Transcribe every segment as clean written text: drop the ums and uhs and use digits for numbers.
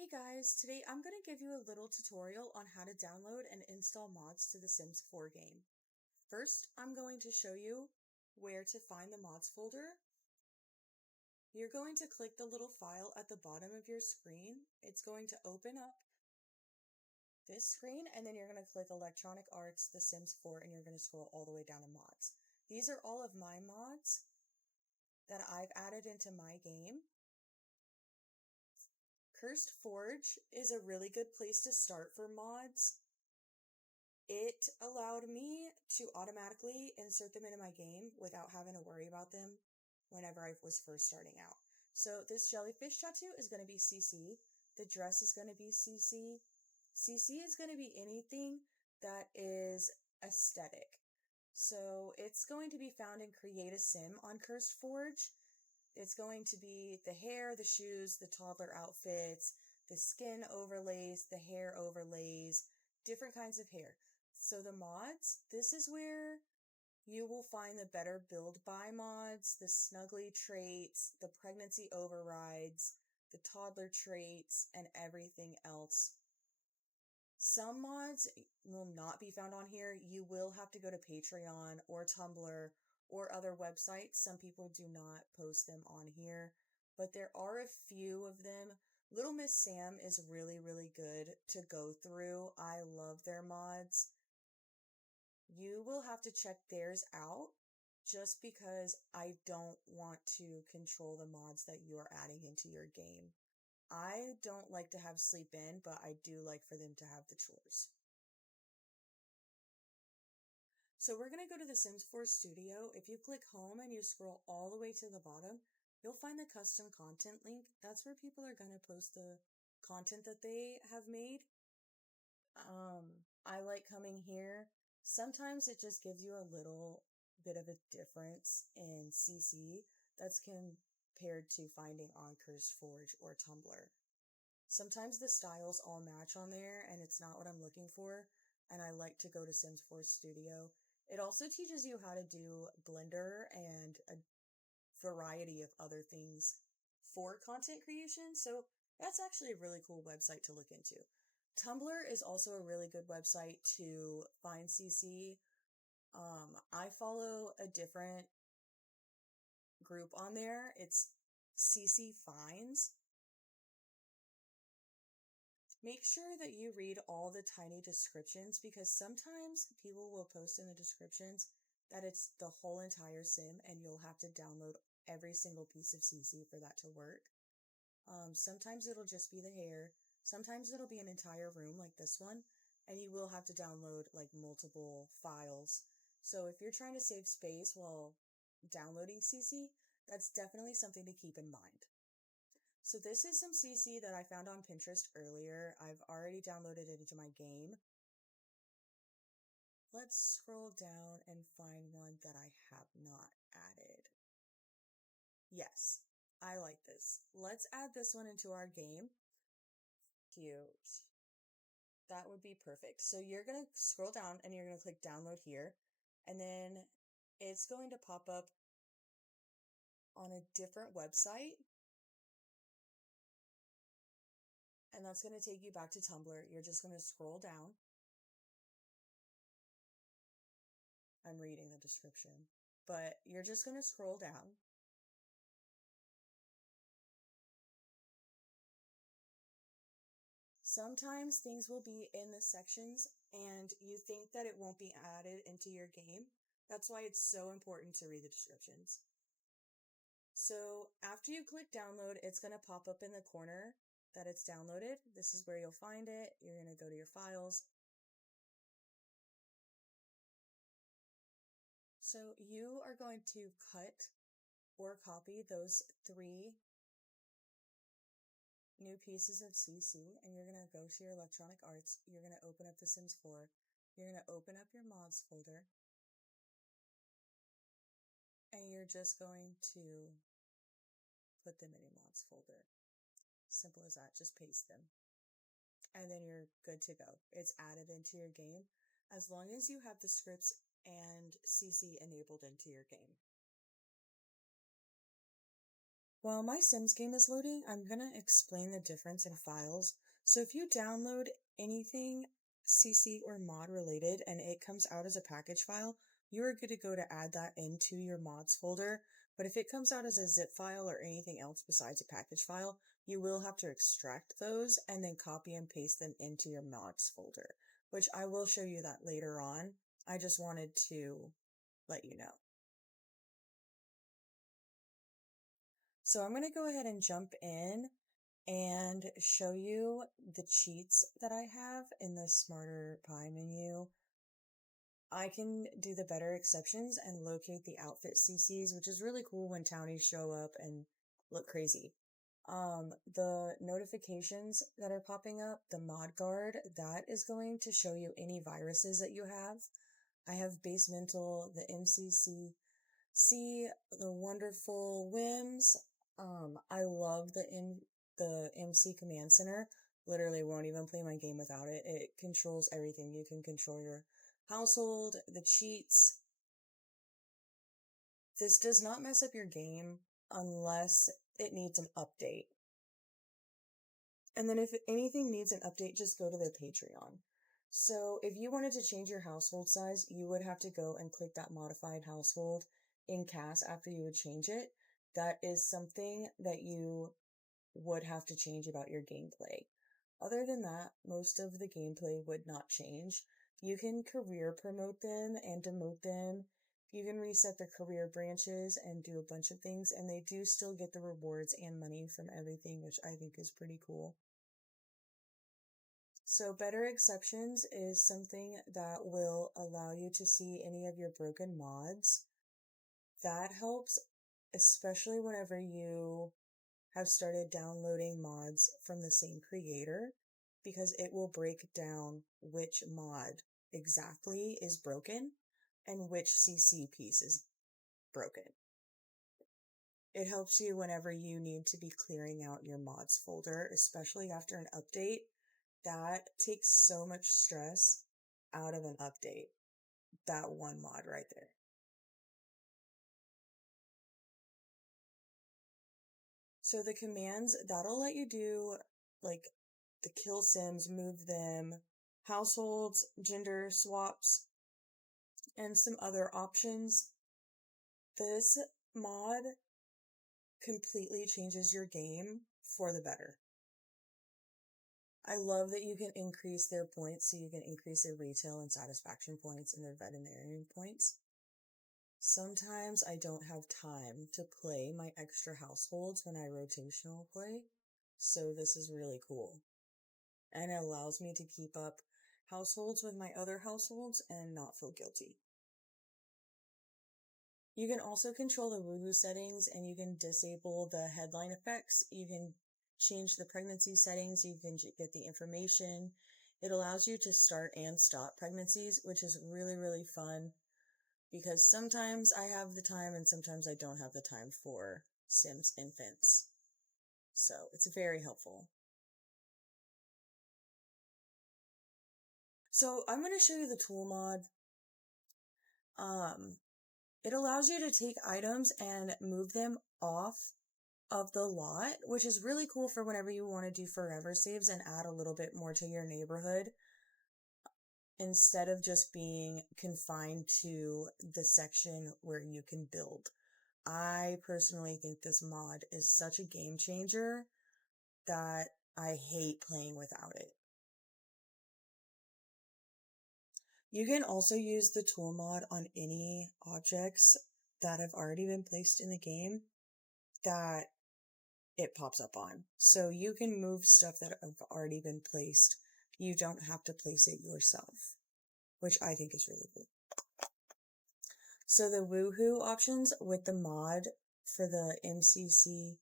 Hey guys, today I'm going to give you a little tutorial on how to download and install mods to the Sims 4 game. First, I'm going to show you where to find the mods folder. You're going to click the little file at the bottom of your screen. It's going to open up this screen, and then you're going to click Electronic Arts, The Sims 4, and you're going to scroll all the way down to mods. These are all of my mods that I've added into my game. Cursed Forge is a really good place to start for mods. It allowed me to automatically insert them into my game without having to worry about them whenever I was first starting out. So this jellyfish tattoo is going to be CC. The dress is going to be CC. CC is going to be anything that is aesthetic. So it's going to be found in Create a Sim on Cursed Forge. It's going to be the hair, the shoes, the toddler outfits, the skin overlays, the hair overlays, different kinds of hair. So the mods, this is where you will find the better build by mods, the snuggly traits, the pregnancy overrides, the toddler traits, and everything else. Some mods will not be found on here. You will have to go to Patreon or Tumblr or other websites. Some people do not post them on here, but there are a few of them. Little Miss Sam is really, really good to go through. I love their mods. You will have to check theirs out just because I don't want to control the mods that you are adding into your game. I don't like to have sleep in, but I do like for them to have the chores. So we're going to go to the Sims 4 Studio. If you click home and you scroll all the way to the bottom, you'll find the custom content link. That's where people are going to post the content that they have made. I like coming here. Sometimes it just gives you a little bit of a difference in CC that's compared to finding on Cursed Forge or Tumblr. Sometimes the styles all match on there and it's not what I'm looking for, and I like to go to Sims 4 Studio. It also teaches you how to do Blender and a variety of other things for content creation, so that's actually a really cool website to look into. Tumblr is also a really good website to find CC. I follow a different group on there. It's CC Finds. Make sure that you read all the tiny descriptions because sometimes people will post in the descriptions that it's the whole entire sim and you'll have to download every single piece of CC for that to work. Sometimes it'll just be the hair. Sometimes it'll be an entire room like this one, and you will have to download like multiple files. So if you're trying to save space while downloading CC, that's definitely something to keep in mind. So this is some CC that I found on Pinterest earlier. I've already downloaded it into my game. Let's scroll down and find one that I have not added. Yes, I like this. Let's add this one into our game. Cute. That would be perfect. So you're going to scroll down and you're going to click download here. And then it's going to pop up on a different website. And that's going to take you back to Tumblr. You're just going to scroll down. I'm reading the description, but you're just going to scroll down. Sometimes things will be in the sections and you think that it won't be added into your game. That's why it's so important to read the descriptions. So after you click download, it's going to pop up in the corner that it's downloaded. This is where you'll find it. You're going to go to your files. So you are going to cut or copy those 3 new pieces of CC, and you're going to go to your Electronic Arts. You're going to open up The Sims 4. You're going to open up your mods folder. And you're just going to put them in your mods folder. Simple as that. Just paste them. And then you're good to go. It's added into your game as long as you have the scripts and CC enabled into your game. While my Sims game is loading, I'm going to explain the difference in files. So if you download anything CC or mod related and it comes out as a package file, you are good to go to add that into your mods folder. But if it comes out as a zip file or anything else besides a package file, you will have to extract those and then copy and paste them into your mods folder, which I will show you that later on. I just wanted to let you know. So I'm going to go ahead and jump in and show you the cheats that I have in the Smarter Pie menu. I can do the better exceptions and locate the outfit CCs, which is really cool when townies show up and look crazy. The notifications that are popping up, the Modguard, that is going to show you any viruses that you have. I have Basemental, the MCC, the Wonderful Whims. I love the MC Command Center. Literally won't even play my game without it. It controls everything. You can control your household, the cheats. This does not mess up your game unless it needs an update. And then if anything needs an update, just go to the Patreon. So if you wanted to change your household size, you would have to go and click that modified household in CAS after you would change it. That is something that you would have to change about your gameplay. Other than that, most of the gameplay would not change. You can career promote them and demote them. You can reset their career branches and do a bunch of things, and they do still get the rewards and money from everything, which I think is pretty cool. So better exceptions is something that will allow you to see any of your broken mods. That helps, especially whenever you have started downloading mods from the same creator, because it will break down which mod exactly is broken and which CC piece is broken. It helps you whenever you need to be clearing out your mods folder, especially after an update. That takes so much stress out of an update. That one mod right there. So the commands, that'll let you do like the kill sims, move them, households, gender swaps, and some other options. This mod completely changes your game for the better. I love that you can increase their points, so you can increase their retail and satisfaction points and their veterinarian points. Sometimes I don't have time to play my extra households when I rotational play, so this is really cool. And it allows me to keep up households with my other households and not feel guilty. You can also control the woohoo settings, and you can disable the headline effects. You can change the pregnancy settings. You can get the information. It allows you to start and stop pregnancies, which is really, really fun because sometimes I have the time and sometimes I don't have the time for Sims infants. So it's very helpful. So I'm going to show you the tool mod. It allows you to take items and move them off of the lot, which is really cool for whenever you want to do forever saves and add a little bit more to your neighborhood instead of just being confined to the section where you can build. I personally think this mod is such a game changer that I hate playing without it. You can also use the tool mod on any objects that have already been placed in the game that it pops up on. So you can move stuff that have already been placed. You don't have to place it yourself, which I think is really cool. So the woohoo options with the mod for the MCC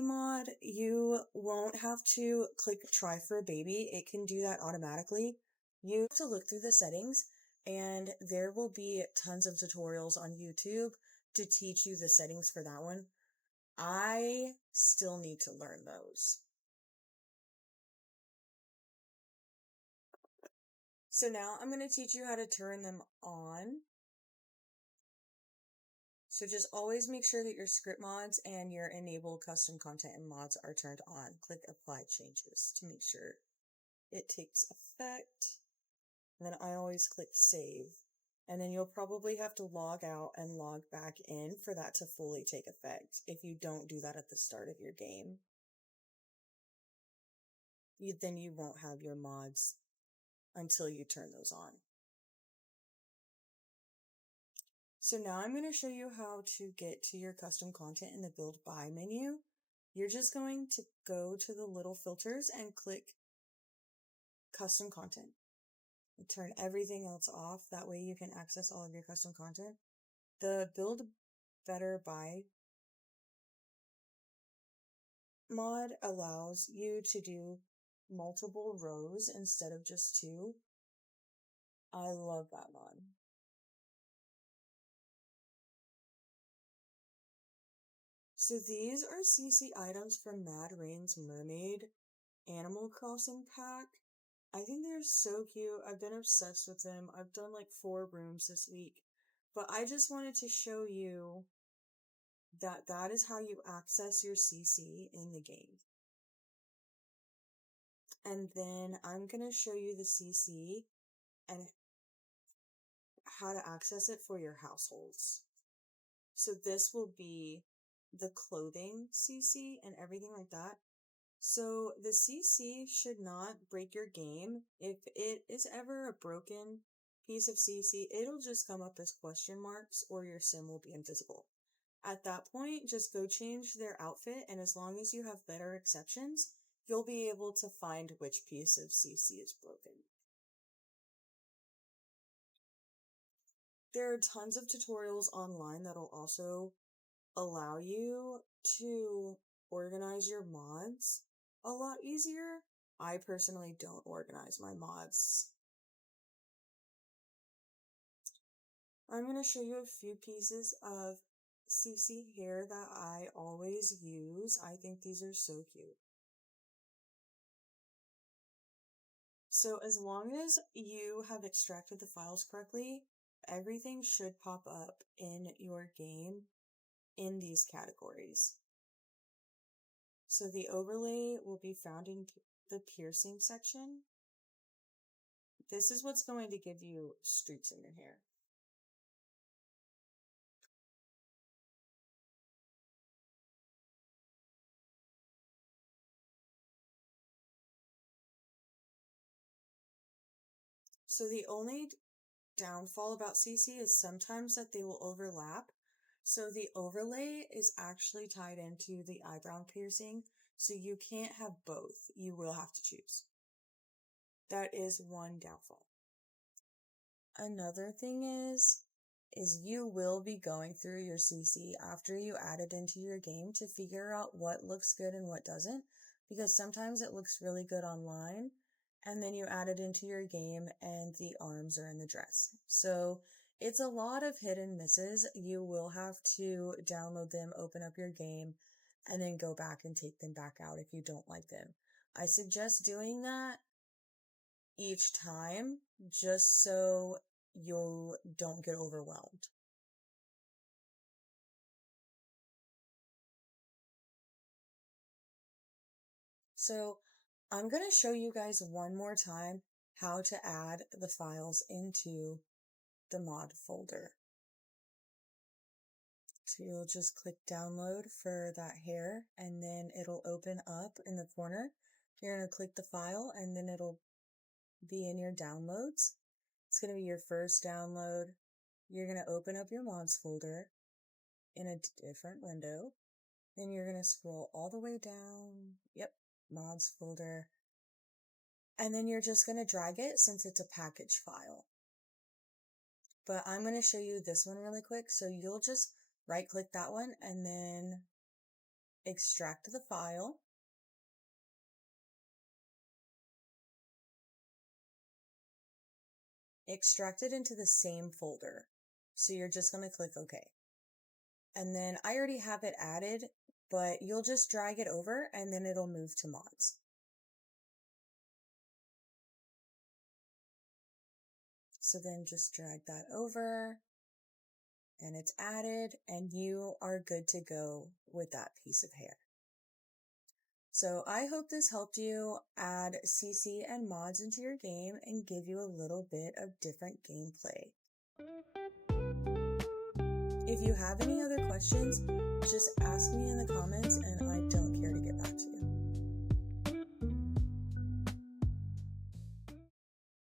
mod, you won't have to click try for a baby. It can do that automatically. You have to look through the settings, and there will be tons of tutorials on YouTube to teach you the settings for that one. I still need to learn those. So now I'm going to teach you how to turn them on. So just always make sure that your script mods and your enable custom content and mods are turned on. Click apply changes to make sure it takes effect. And then I always click save. And then you'll probably have to log out and log back in for that to fully take effect if you don't do that at the start of your game. Then you won't have your mods until you turn those on. So now I'm going to show you how to get to your custom content in the build by menu. You're just going to go to the little filters and click custom content. And turn everything else off. That way you can access all of your custom content. The build better by mod allows you to do multiple rows instead of just two. I love that mod. So these are CC items from Mad Rain's Mermaid Animal Crossing pack. I think they're so cute. I've been obsessed with them. I've done like 4 rooms this week. But I just wanted to show you that that is how you access your CC in the game. And then I'm going to show you the CC and how to access it for your households. So this will be the clothing CC and everything like that. So the CC should not break your game. If it is ever a broken piece of CC, it'll just come up as question marks or your sim will be invisible. At that point, just go change their outfit, and as long as you have better exceptions, you'll be able to find which piece of CC is broken. There are tons of tutorials online that'll also allow you to organize your mods a lot easier. I personally don't organize my mods. I'm going to show you a few pieces of CC here that I always use. I think these are so cute. So as long as you have extracted the files correctly, everything should pop up in your game in these categories. So the overlay will be found in the piercing section. This is what's going to give you streaks in your hair. So the only downfall about CC is sometimes that they will overlap. So the overlay is actually tied into the eyebrow piercing, so you can't have both. You will have to choose. That is one downfall. Another thing is you will be going through your CC after you add it into your game to figure out what looks good and what doesn't, because sometimes it looks really good online, and then you add it into your game and the arms are in the dress. So it's a lot of hit and misses. You will have to download them, open up your game, and then go back and take them back out if you don't like them. I suggest doing that each time just so you don't get overwhelmed. So I'm going to show you guys one more time how to add the files into the mod folder. So you'll just click download for that hair, and then it'll open up in the corner. You're going to click the file, and then it'll be in your downloads. It's going to be your first download. You're going to open up your mods folder in a different window. Then you're going to scroll all the way down. Yep, mods folder. And then you're just going to drag it since it's a package file. But I'm going to show you this one really quick. So you'll just right click that one and then extract the file. Extract it into the same folder. So you're just going to click OK. And then I already have it added, but you'll just drag it over and then it'll move to mods. So then just drag that over and it's added, and you are good to go with that piece of hair. So I hope this helped you add CC and mods into your game and give you a little bit of different gameplay. If you have any other questions, just ask me in the comments and I don't